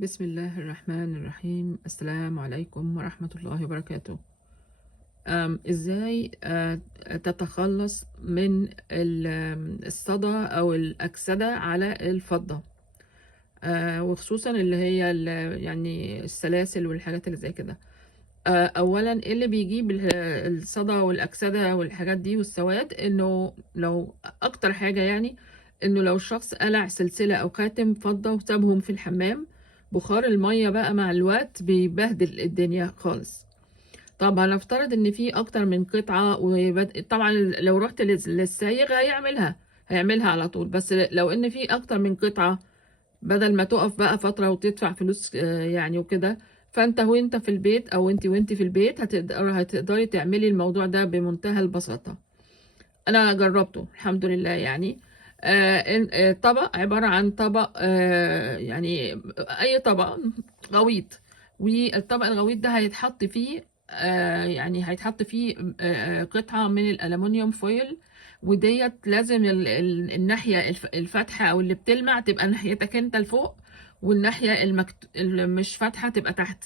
بسم الله الرحمن الرحيم. السلام عليكم ورحمة الله وبركاته. إزاي تتخلص من الصدى أو الأكسدة على الفضة، وخصوصا اللي هي يعني السلاسل والحاجات اللي زي كده. أولا إيه اللي بيجيب الصدى والأكسدة والحاجات دي والسواد؟ إنه لو أكتر حاجة يعني إنه لو الشخص قلع سلسلة أو خاتم فضة وسابهم في الحمام، بخار المية بقى مع الوقت بيبهدل الدنيا خالص. طب هنفترض ان في اكتر من قطعة، طبعا لو رحت للسايغ هيعملها على طول. بس لو ان في اكتر من قطعة، بدل ما تقف بقى فترة وتدفع فلوس يعني وكده، فانت وانت في البيت او وانت في البيت هتقدري تعملي الموضوع ده بمنتهى البساطة. انا جربته الحمد لله يعني. طبق عبارة عن طبق، يعني اي طبق غويط، والطبق الغويط ده هيتحط فيه يعني هيتحط فيه قطعة من الألمونيوم فويل، وديت لازم الناحية الفاتحة أو اللي بتلمع تبقى ناحيتك أنت لفوق، والناحية اللي مش فاتحة تبقى تحت.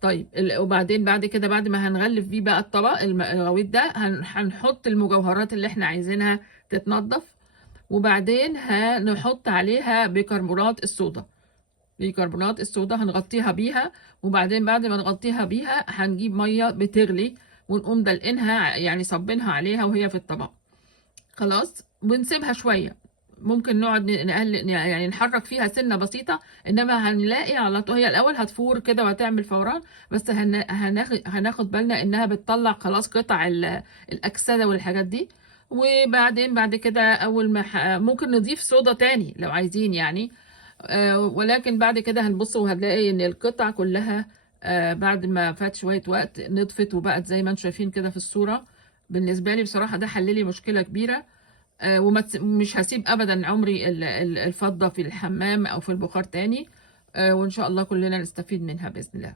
طيب وبعدين بعد كده، بعد ما هنغلف بيه بقى الطبق الغويط ده، هنحط المجوهرات اللي احنا عايزينها تتنضف، وبعدين هنحط عليها بيكربونات الصودا. بيكربونات الصودا هنغطيها بيها، وبعدين بعد ما نغطيها بيها هنجيب مية بتغلي ونقوم دلقينها، يعني صبينها عليها وهي في الطبق. خلاص، ونسيبها شوية. ممكن نقعد نقلل يعني نحرك فيها سنة بسيطة، انما هنلاقي على طول هي الاول هتفور كده وهتعمل فوران. بس هناخد بالنا انها بتطلع خلاص قطع الاكسدة والحاجات دي. وبعدين بعد كده اول ما ممكن نضيف صودا تاني لو عايزين يعني. ولكن بعد كده هنبص وهنلاقي ان القطع كلها بعد ما فات شوية وقت نطفت وبقت زي ما انتم شايفين كده في الصورة. بالنسبة لي بصراحة ده حللي مشكلة كبيرة. ومش هسيب ابدا عمري الفضة في الحمام او في البخار تاني. وان شاء الله كلنا نستفيد منها بإذن الله.